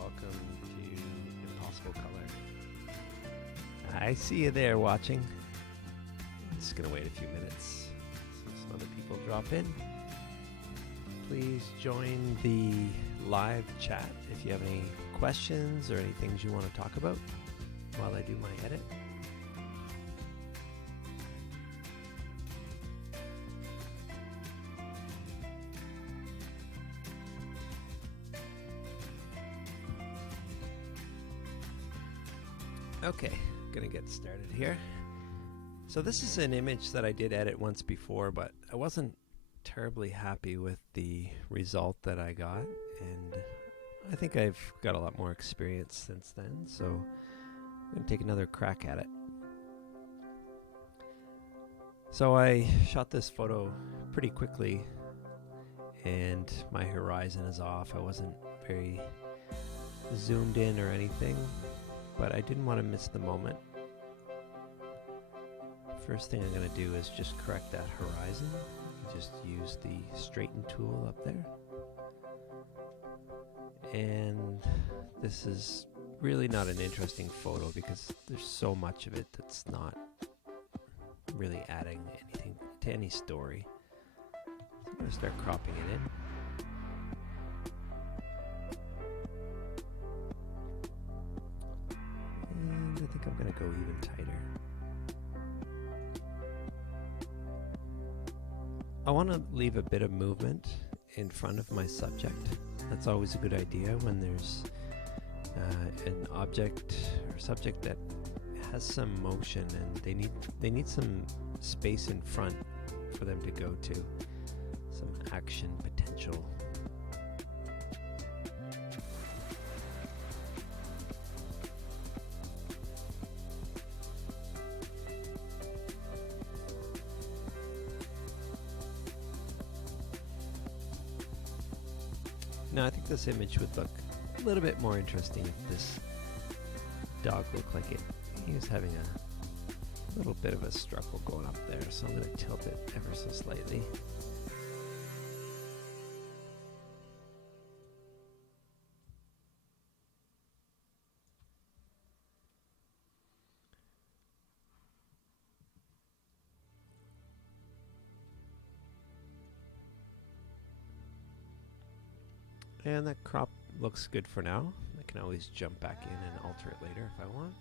welcome to Impossible Color. I see you there watching. I'm just going to wait a few minutes so some other people drop in. Please join the live chat if you have any questions or any things you want to talk about while I do my edit. Okay, gonna get started here. So this is an image that I did edit once before, but I wasn't terribly happy with the result that I got, and I think I've got a lot more experience since then, so I'm gonna take another crack at it. So I shot this photo pretty quickly, and my horizon is off. I wasn't very zoomed in or anything, but I didn't want to miss the moment. First thing I'm going to do is just correct that horizon. Just use the straighten tool up there. And this is really not an interesting photo because there's so much of it that's not really adding anything to any story. So I'm going to start cropping it in. And I think I'm going to go even tighter. I want to leave a bit of movement in front of my subject. That's always a good idea when there's an object or subject that has some motion and they need some space in front for them to go to, some action potential. Now I think this image would look a little bit more interesting if this dog looked like he was having a little bit of a struggle going up there, so I'm going to tilt it ever so slightly. And that crop looks good for now. I can always jump back in and alter it later if I want.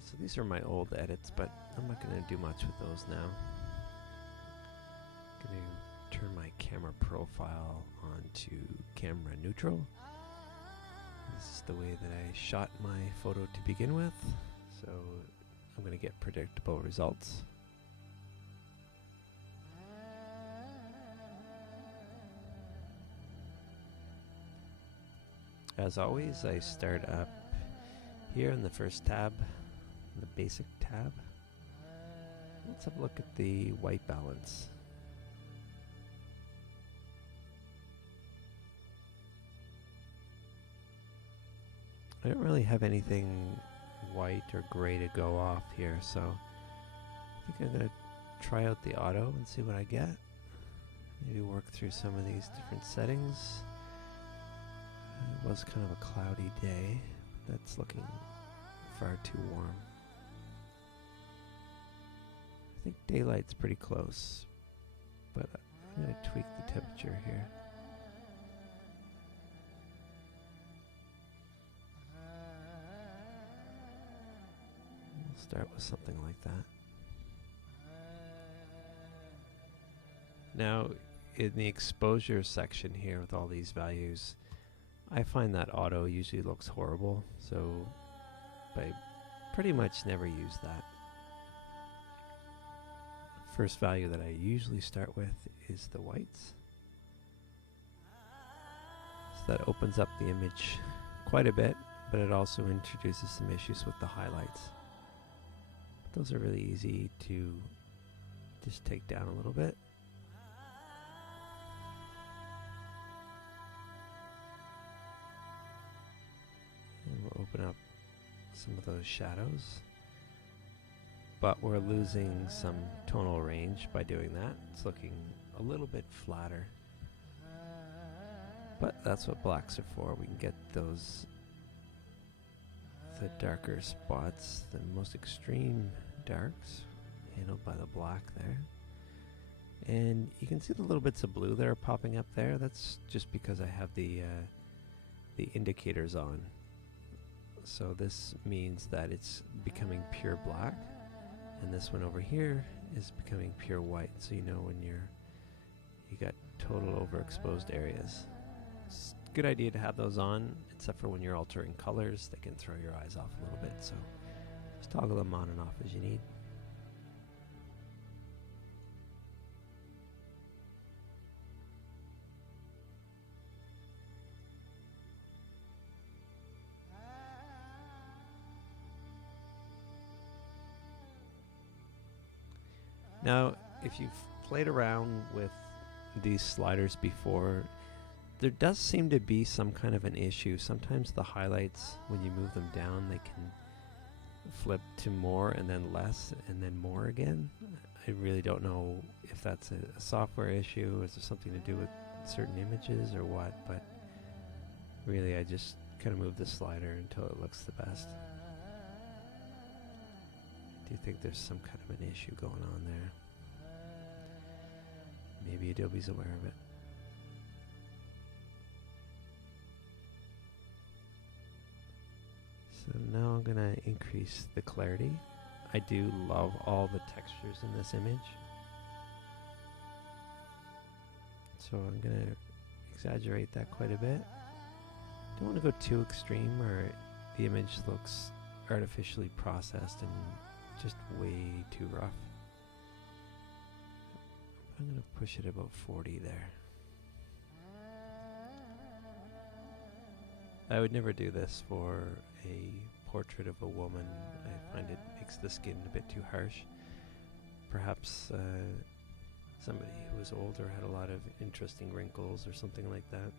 So these are my old edits, but I'm not going to do much with those now. I'm going to turn my camera profile onto camera neutral. This is the way that I shot my photo to begin with, so I'm going to get predictable results. As always, I start up here in the first tab, the basic tab. Let's have a look at the white balance. I don't really have anything white or gray to go off here, so I think I'm going to try out the auto and see what I get. Maybe work through some of these different settings. It was kind of a cloudy day. That's looking far too warm. I think daylight's pretty close, but I'm going to tweak the temperature here. We'll start with something like that. Now, in the exposure section here with all these values, I find that auto usually looks horrible, so I pretty much never use that. First value that I usually start with is the whites. So that opens up the image quite a bit, but it also introduces some issues with the highlights. But those are really easy to just take down a little bit. And we'll open up some of those shadows. But we're losing some tonal range by doing that. It's looking a little bit flatter. But that's what blacks are for. We can get those, the darker spots, the most extreme darks, handled by the black there. And you can see the little bits of blue that are popping up there. That's just because I have the indicators on. So this means that it's becoming pure black, and this one over here is becoming pure white. So you know when you got total overexposed areas. It's a good idea to have those on, except for when you're altering colors. They can throw your eyes off a little bit. So just toggle them on and off as you need. Now, if you've played around with these sliders before, there does seem to be some kind of an issue. Sometimes the highlights, when you move them down, they can flip to more and then less and then more again. I really don't know if that's a software issue, is there something to do with certain images or what, but really I just kind of move the slider until it looks the best. Do you think there's some kind of an issue going on there? Maybe Adobe's aware of it. So now I'm going to increase the clarity. I do love all the textures in this image. So I'm going to exaggerate that quite a bit. Don't want to go too extreme or the image looks artificially processed and just way too rough. I'm going to push it about 40 there. I would never do this for a portrait of a woman. I find it makes the skin a bit too harsh. Perhaps somebody who was older had a lot of interesting wrinkles or something like that.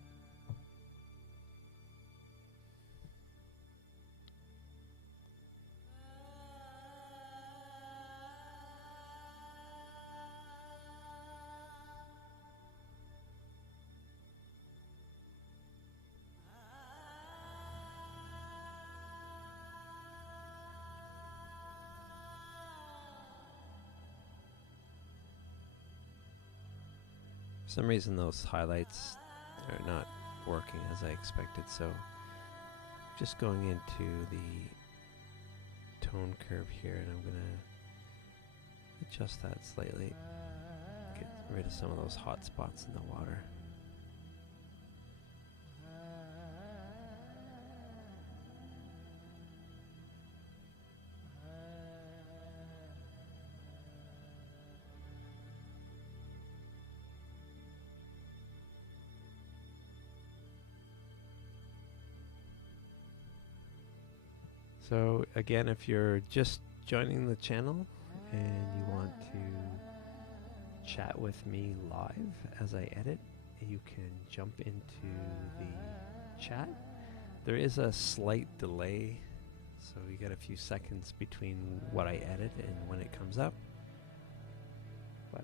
For some reason those highlights are not working as I expected, so just going into the tone curve here, and I'm going to adjust that slightly, get rid of some of those hot spots in the water. So again, if you're just joining the channel and you want to chat with me live as I edit, you can jump into the chat. There is a slight delay, so you get a few seconds between what I edit and when it comes up. But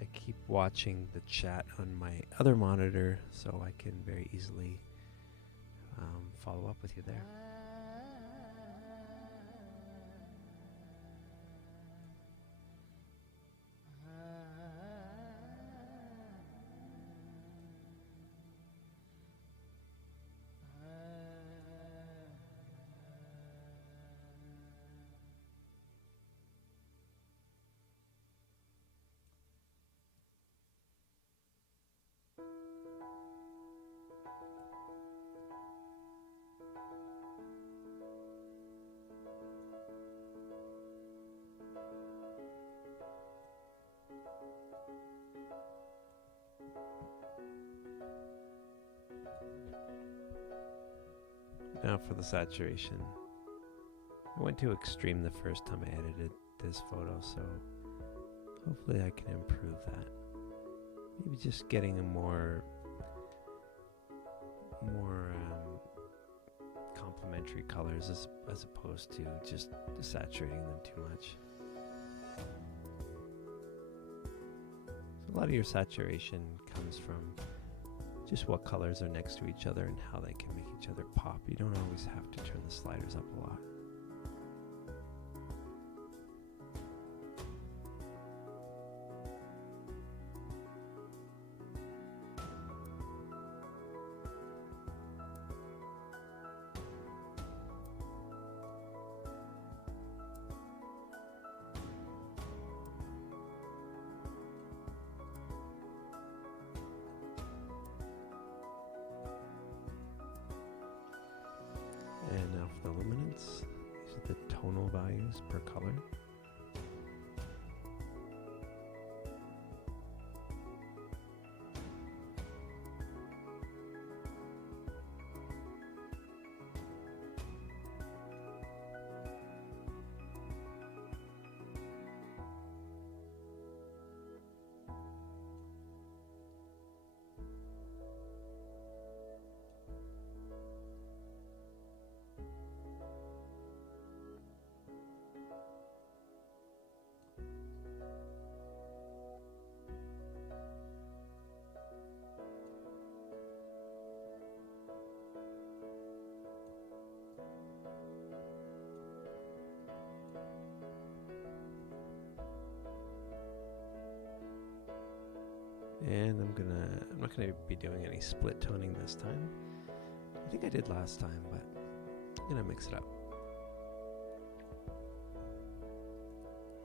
I keep watching the chat on my other monitor, so I can very easily follow up with you there. Now for the saturation. I went too extreme the first time I edited this photo, so hopefully I can improve that. Maybe just getting a more complementary colors as opposed to just saturating them too much. So a lot of your saturation comes from just what colors are next to each other and how they can make each other pop. You don't always have to turn the sliders up a lot. And now for the luminance, these are the tonal values per color. And I'm not gonna be doing any split toning this time. I think I did last time, but I'm gonna mix it up.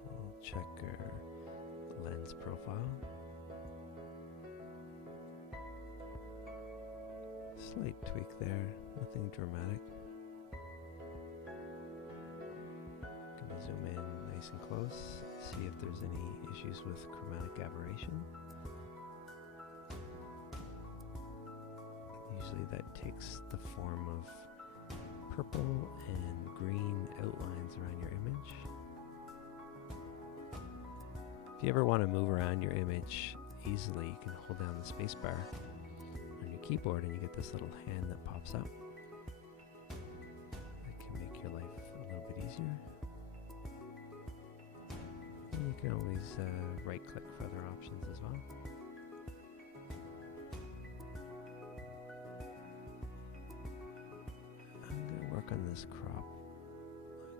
I'll check our lens profile. Slight tweak there, nothing dramatic. Gonna zoom in nice and close, see if there's any issues with chromatic aberration. Usually that takes the form of purple and green outlines around your image. If you ever want to move around your image easily, you can hold down the space bar on your keyboard and you get this little hand that pops up. That can make your life a little bit easier. And you can always right click for other options as well. On this crop,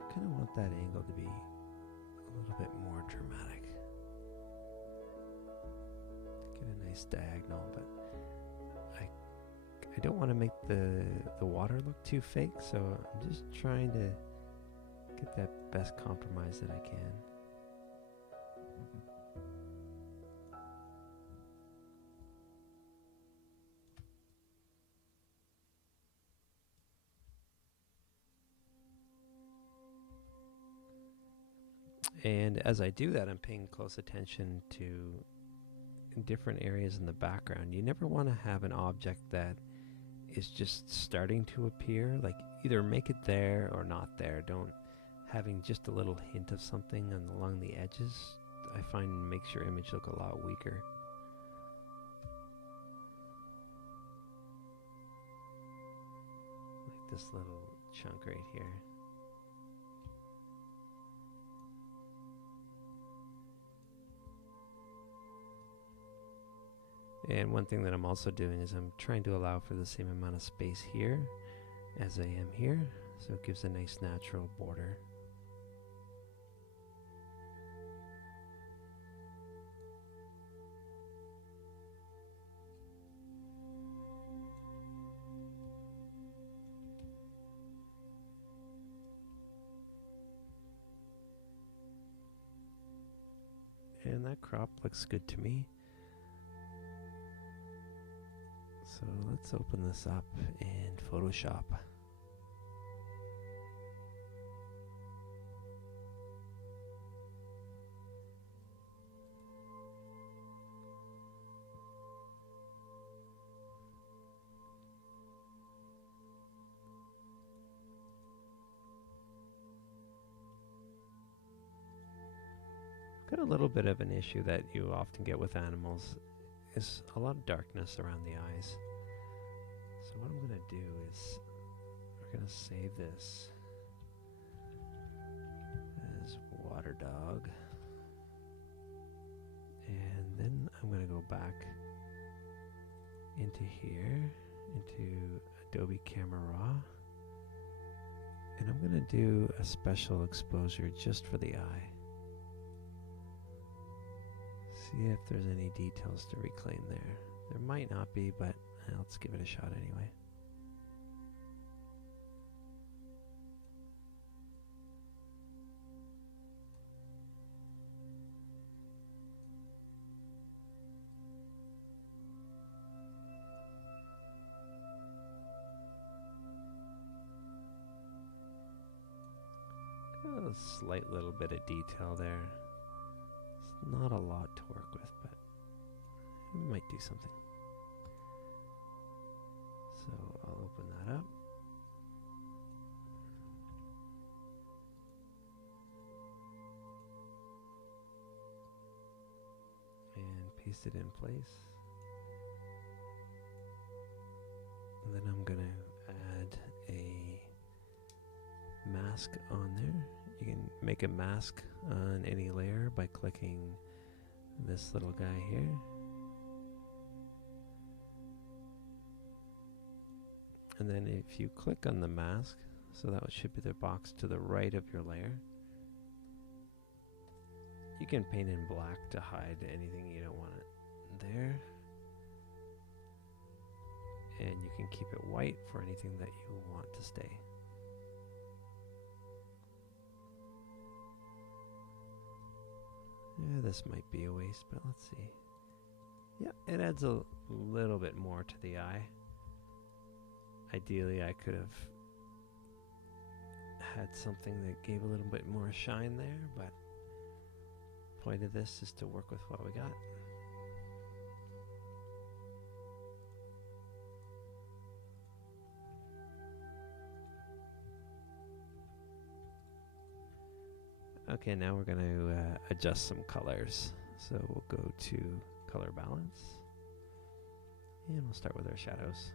I kind of want that angle to be a little bit more dramatic. Get a nice diagonal, but I don't want to make the water look too fake, so I'm just trying to get that best compromise that I can. And as I do that, I'm paying close attention to different areas in the background. You never want to have an object that is just starting to appear, like either make it there or not there. Don't having just a little hint of something along the edges, I find makes your image look a lot weaker. Like this little chunk right here. And one thing that I'm also doing is I'm trying to allow for the same amount of space here as I am here, so it gives a nice natural border. And that crop looks good to me. So let's open this up in Photoshop. I've got a little bit of an issue that you often get with animals is a lot of darkness around the eyes. So what I'm going to do is we're going to save this as Water Dog. And then I'm going to go back into here, into Adobe Camera Raw. And I'm going to do a special exposure just for the eye. See if there's any details to reclaim there. There might not be, but let's give it a shot anyway. A slight little bit of detail there. It's not a lot to work with, but it might do something. So I'll open that up. And paste it in place. And then I'm going to add a mask on there. You can make a mask on any layer by clicking this little guy here. And then if you click on the mask, so that should be the box to the right of your layer, you can paint in black to hide anything you don't want it there. And you can keep it white for anything that you want to stay. Yeah, this might be a waste, but let's see. Yeah, it adds a little bit more to the eye. Ideally, I could have had something that gave a little bit more shine there, but the point of this is to work with what we got. Okay, now we're going to adjust some colors. So we'll go to color balance, and we'll start with our shadows.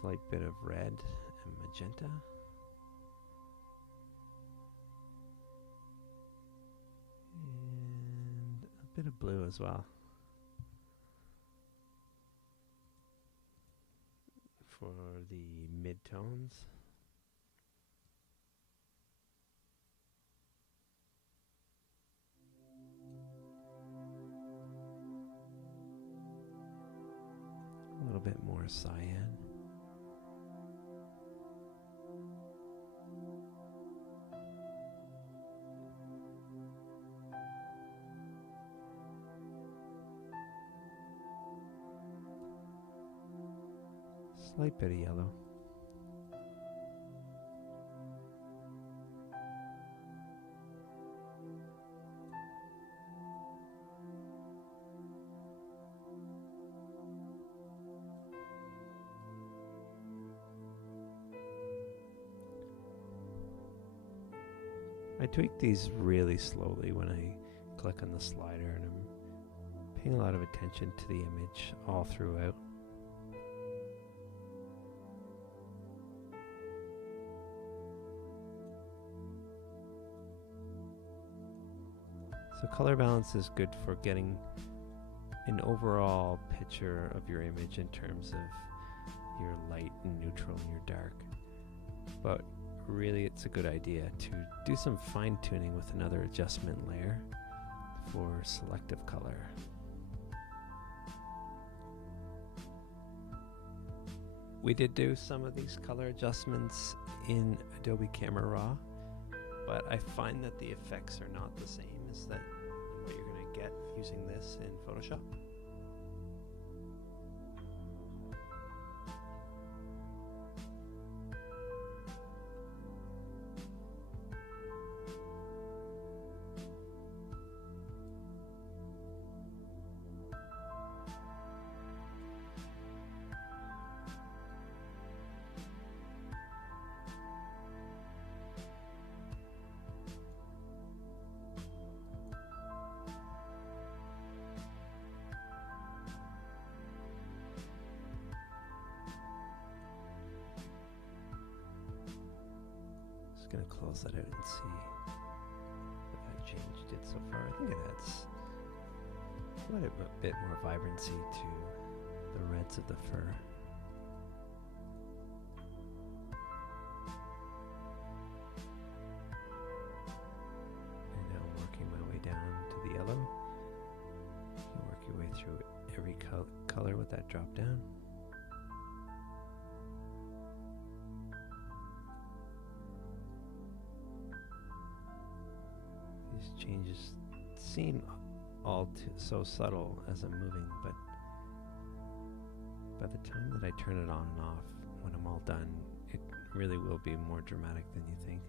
Slight bit of red and magenta. Bit of blue as well for the mid-tones. A little bit more cyan. Slight bit of yellow. I tweak these really slowly when I click on the slider, and I'm paying a lot of attention to the image all throughout. So color balance is good for getting an overall picture of your image in terms of your light and neutral and your dark. But really it's a good idea to do some fine tuning with another adjustment layer for selective color. We did do some of these color adjustments in Adobe Camera Raw, but I find that the effects are not the same as that what you're going to get using this in Photoshop. going to close that out and see what that change did so far. I think it adds quite a bit more vibrancy to the reds of the fur. And now I'm working my way down to the yellow. You work your way through every color with that drop down. These changes seem all so subtle as I'm moving, but by the time that I turn it on and off, when I'm all done, it really will be more dramatic than you think.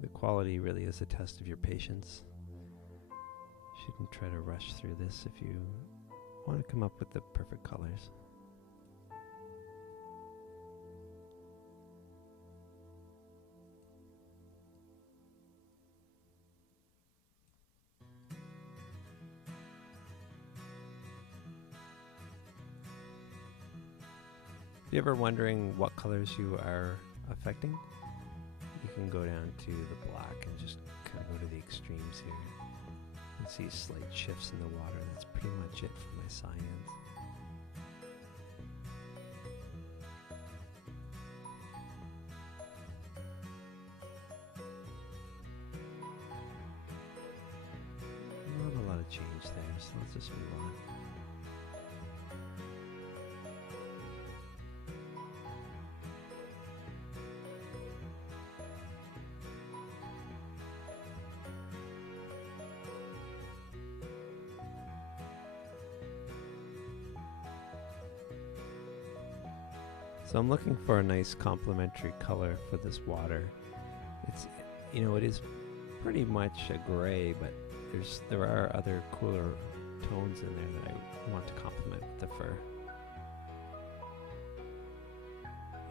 The quality really is a test of your patience. You shouldn't try to rush through this if you want to come up with the perfect colors. If you're ever wondering what colors you are affecting, you can go down to the black and just kind of go to the extremes here. You can see slight shifts in the water. That's pretty much it for my cyans. Not a lot of change there, so let's just move on. So I'm looking for a nice complementary color for this water. It's, it is pretty much a gray, but there are other cooler tones in there that I want to complement with the fur.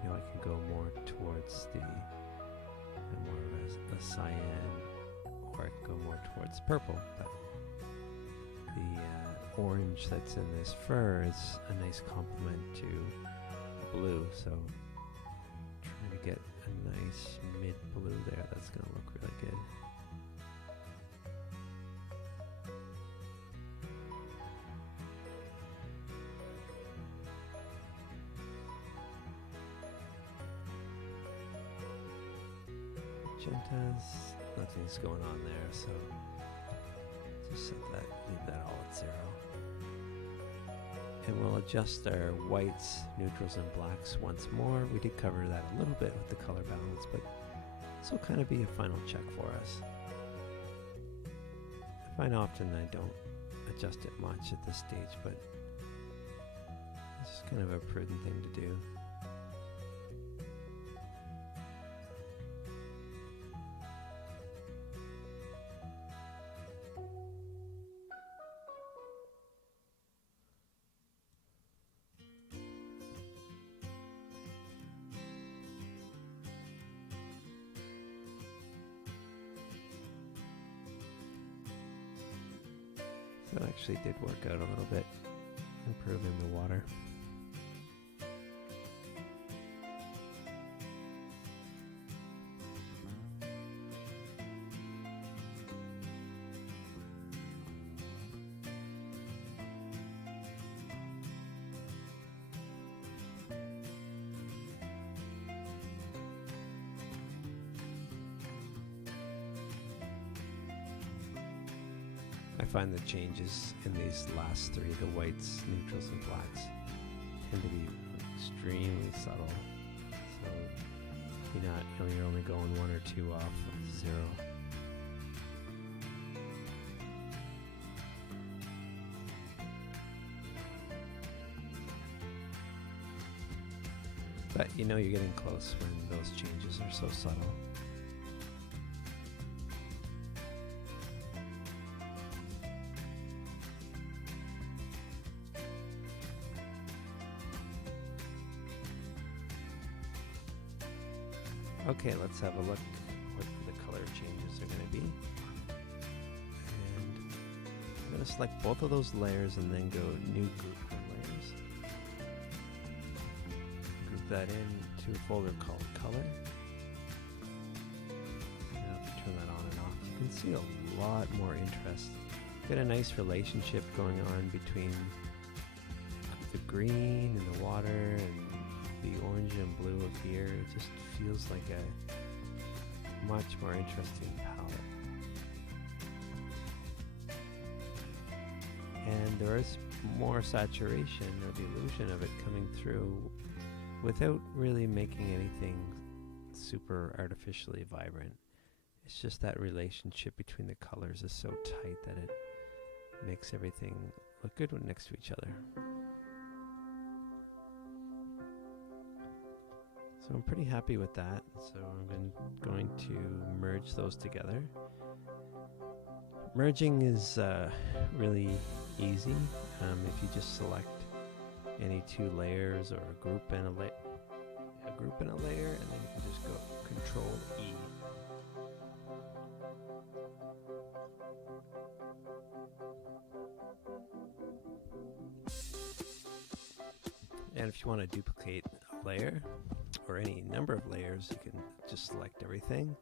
I can go more towards the more of a cyan, or I can go more towards purple, but the orange that's in this fur is a nice complement to blue, so trying to get a nice mid blue there. That's going to look really good. Magentas, nothing's going on there, so just leave that all at 0. And we'll adjust our whites, neutrals, and blacks once more. We did cover that a little bit with the color balance, but this will kind of be a final check for us. I find often I don't adjust it much at this stage, but it's just kind of a prudent thing to do. That actually did work out a little bit, improving the water. I find the changes in these last three, the whites, neutrals, and blacks, tend to be extremely subtle. So you're only going 1 or 2 off of 0. But you're getting close when those changes are so subtle. Okay, let's have a look what the color changes are going to be. going to select both of those layers and then go New Group from Layers. Group that into a folder called Color. Now if you turn that on and off, you can see a lot more interest. Got a nice relationship going on between the green and the water and the orange and blue of here. It just feels like a much more interesting palette. And there is more saturation, or the illusion of it, coming through without really making anything super artificially vibrant. It's just that relationship between the colors is so tight that it makes everything look good when next to each other. So I'm pretty happy with that. So I'm going to merge those together. Merging is really easy if you just select any two layers or a group and a layer, and then you can just go Control E. And if you want to duplicate a layer or any number of layers, you can just select everything,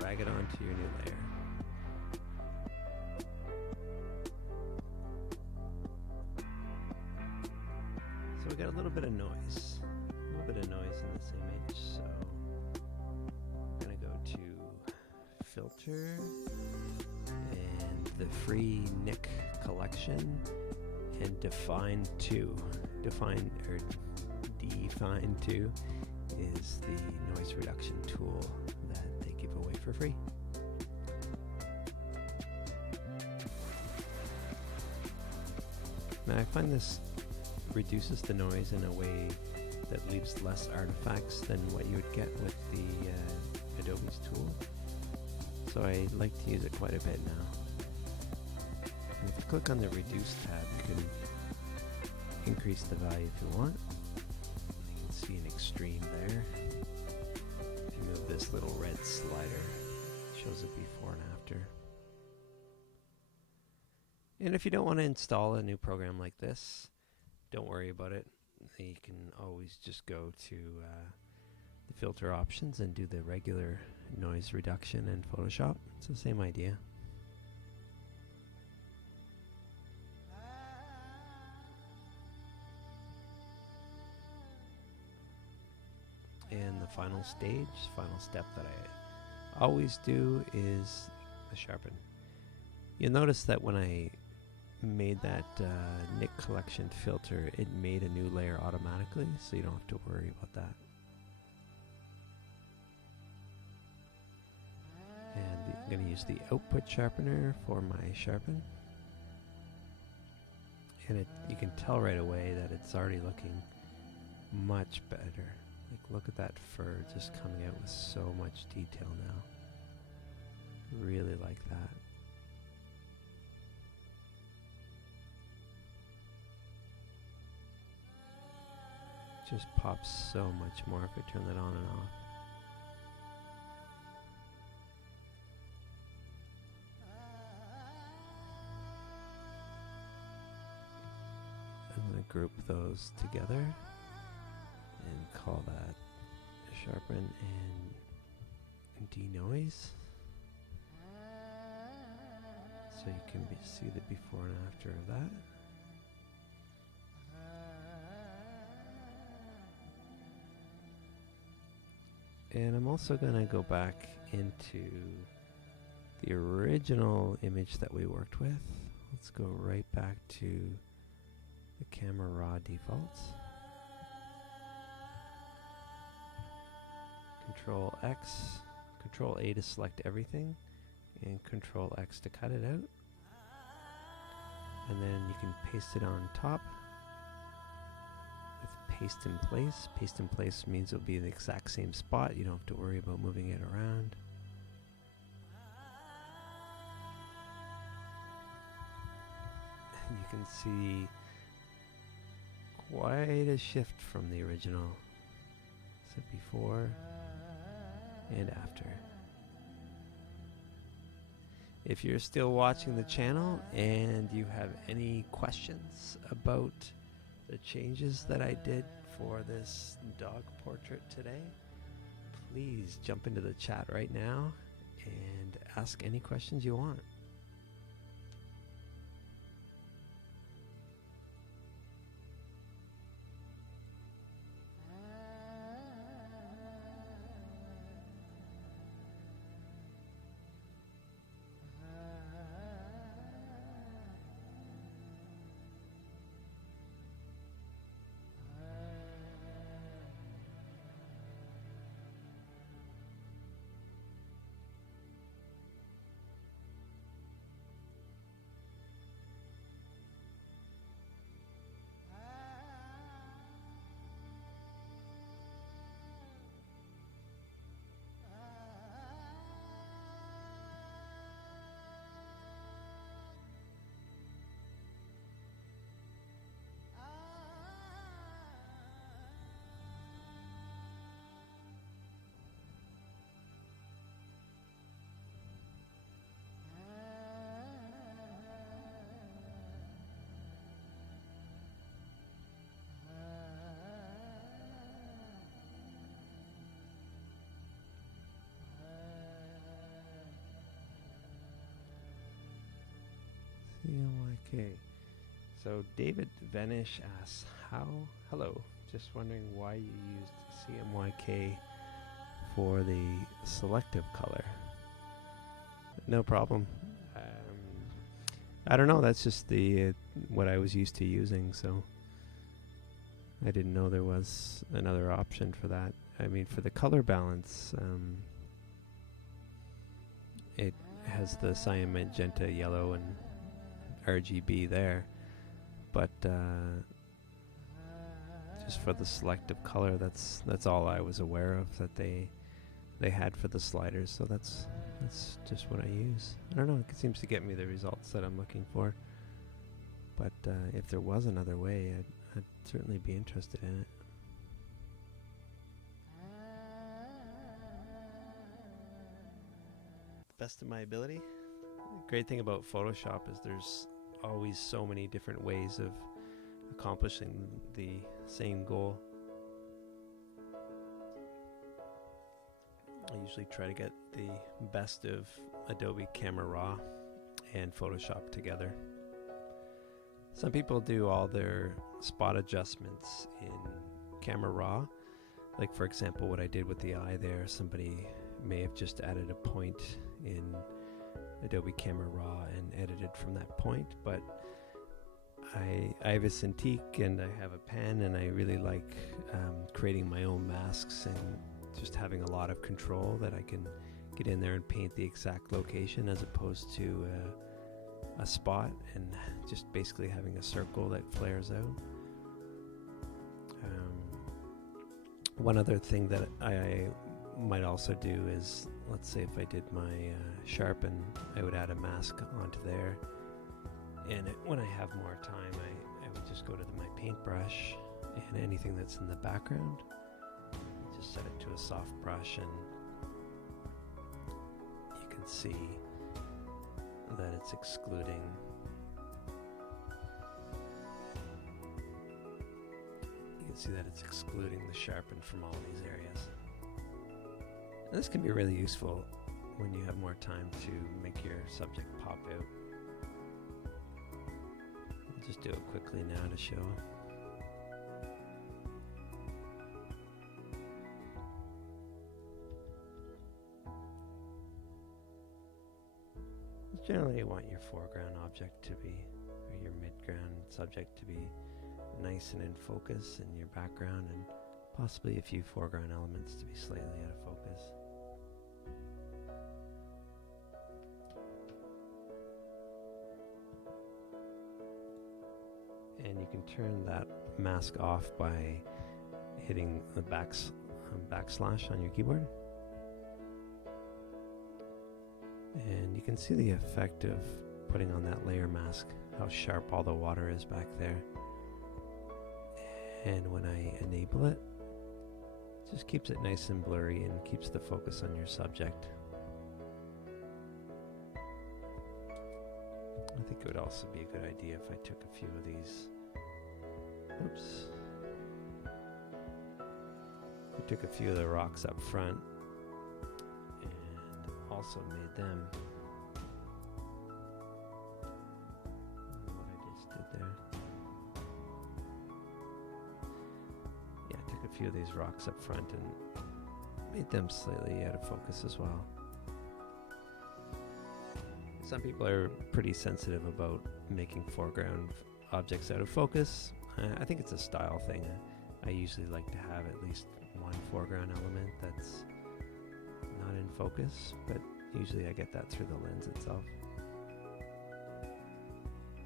drag it onto your new layer. So we got a little bit of noise. In this image. So I'm going to go to Filter and the free Cmyk collection and Define 2. Define 2 is the noise reduction tool that they give away for free. Now I find this reduces the noise in a way that leaves less artifacts than what you would get with the Adobe's tool. So I like to use it quite a bit now. And if you click on the Reduce tab, you can increase the value if you want. You can see an extreme there. If you move this little red slider, it shows it before and after. And if you don't want to install a new program like this, don't worry about it. You can always just go to the filter options and do the regular noise reduction in Photoshop. It's the same idea. And the final stage, final step that I always do is the Sharpen. You'll notice that when I made that Cmyk collection filter, it made a new layer automatically, so you don't have to worry about that. And I'm going to use the output sharpener for my Sharpen. And you can tell right away that it's already looking much better. Like, look at that fur just coming out with so much detail now. Really like that. Just pops so much more if I turn that on and off. I'm going to group those together and call that Sharpen and denoise. So you can see the before and after of that. And I'm also going to go back into the original image that we worked with. Let's go right back to the camera raw defaults. Control X, Control A to select everything, and Control X to cut it out. And then you can paste it on top with paste in place. Paste in place means it'll be the exact same spot. You don't have to worry about moving it around. You can see quite a shift from the original. So before and after. If you're still watching the channel and you have any questions about the changes that I did for this dog portrait today, please jump into the chat right now and ask any questions you want. Cmyk. So David Venish asks, hello, just wondering why you used Cmyk for the selective color. No problem. I don't know, that's just the what I was used to using, so I didn't know there was another option for that. I mean, for the color balance, it has the cyan, magenta, yellow, and RGB there, but just for the selective color, that's all I was aware of that they had for the sliders. So that's just what I use. I don't know, it seems to get me the results that I'm looking for, but if there was another way, I'd certainly be interested in it. Best of my ability. The great thing about Photoshop is there's always so many different ways of accomplishing the same goal. I usually try to get the best of Adobe Camera Raw and Photoshop together. Some people do all their spot adjustments in Camera Raw. Like, for example, what I did with the eye there, somebody may have just added a point in Adobe Camera Raw and edited from that point, but I have a Cintiq and I have a pen, and I really like creating my own masks and just having a lot of control that I can get in there and paint the exact location as opposed to a spot and just basically having a circle that flares out. One other thing that I might also do is, let's say if I did my Sharpen, I would add a mask onto there, and when I have more time, I would just go to my paintbrush, and anything that's in the background, just set it to a soft brush, and you can see that it's excluding the Sharpen from all these areas. And this can be really useful when you have more time to make your subject pop out. I'll just do it quickly now to show. Generally, you want your foreground object to be, or your midground subject to be nice and in focus, and your background and possibly a few foreground elements to be slightly out of focus. And you can turn that mask off by hitting the backslash on your keyboard. And you can see the effect of putting on that layer mask, how sharp all the water is back there. And when I enable it, it just keeps it nice and blurry and keeps the focus on your subject. I think it would also be a good idea if I took a few of these. Oops. I took a few of the rocks up front and also made them. I don't know what I just did there. Yeah, I took a few of these rocks up front and made them slightly out of focus as well. Some people are pretty sensitive about making foreground objects out of focus. I think it's a style thing. I usually like to have at least one foreground element that's not in focus, but usually I get that through the lens itself.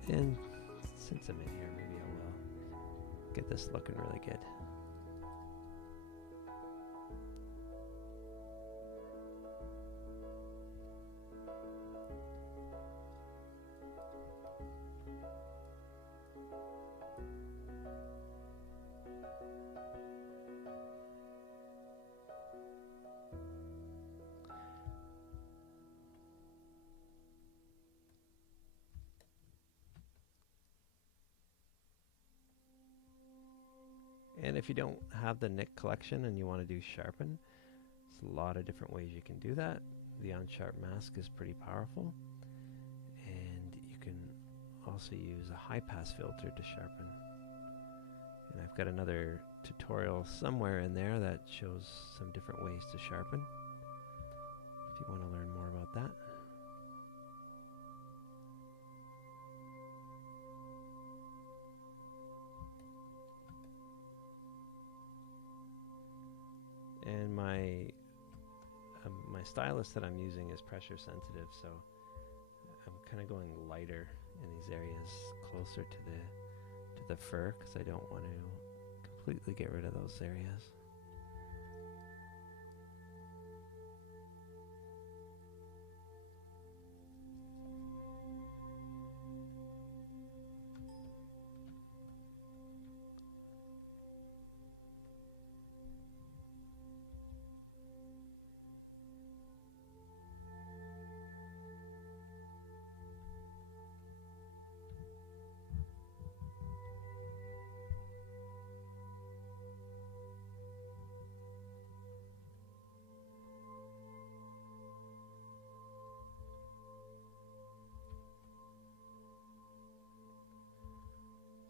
And since I'm in here, maybe I will get this looking really good. And if you don't have the Cmyk collection and you want to do Sharpen, there's a lot of different ways you can do that. The unsharp mask is pretty powerful, and you can also use a high pass filter to sharpen. And I've got another tutorial somewhere in there that shows some different ways to sharpen, if you want to learn more about that. And my stylus that I'm using is pressure sensitive, so I'm kind of going lighter in these areas closer to the fur, because I don't want to completely get rid of those areas.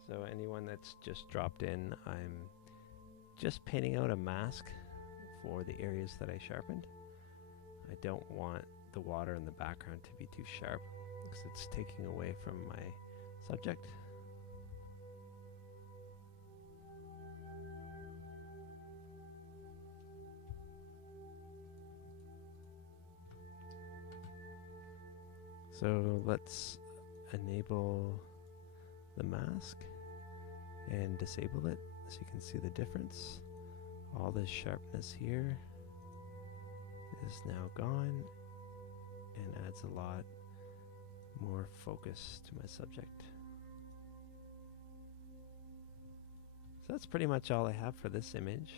So anyone that's just dropped in, I'm just painting out a mask for the areas that I sharpened. I don't want the water in the background to be too sharp, because it's taking away from my subject. So let's enable the mask and disable it so you can see the difference. All this sharpness here is now gone and adds a lot more focus to my subject. So that's pretty much all I have for this image.